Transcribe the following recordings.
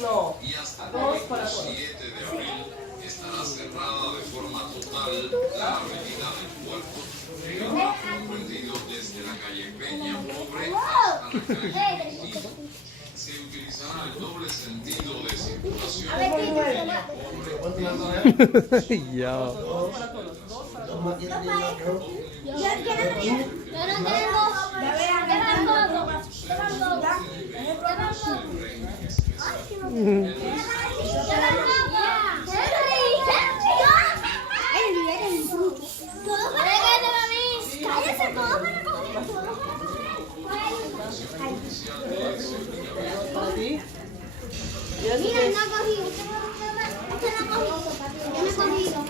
No, dos para todos. Estará cerrada de forma total la avenida del Puerto, comprendido desde la calle Peña Pobre hasta la calle Cristina. Se utilizará el doble sentido de circulación. Ya. Dos para todos. Para ti. Mira, no ha cogido. Este no ha cogido. Yo no he cogido.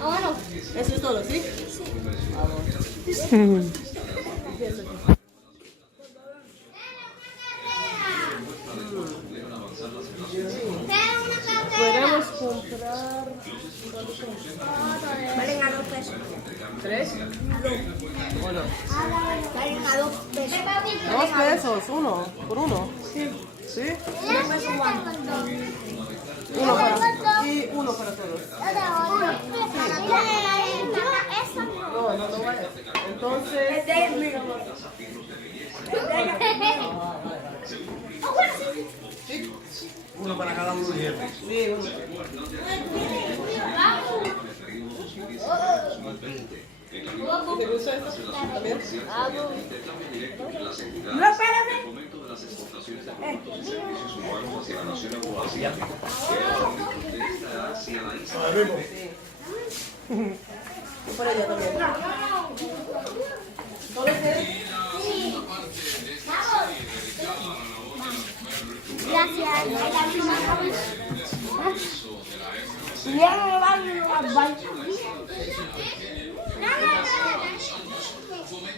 Ah, bueno. Eso es todo, ¿sí? Podemos comprar Valen a 2 pesos. 3 o no. Valen a 2 pesos. 2 pesos, uno por uno. ¿Sí? Uno para y uno para todos. No, no lo vaya. Entonces, Uno para cada uno. sí, uno. ¿Te gusta esto? ¿También? No, espérame. Y por allá también. ¿Todo bien? Gracias. Ya no me van a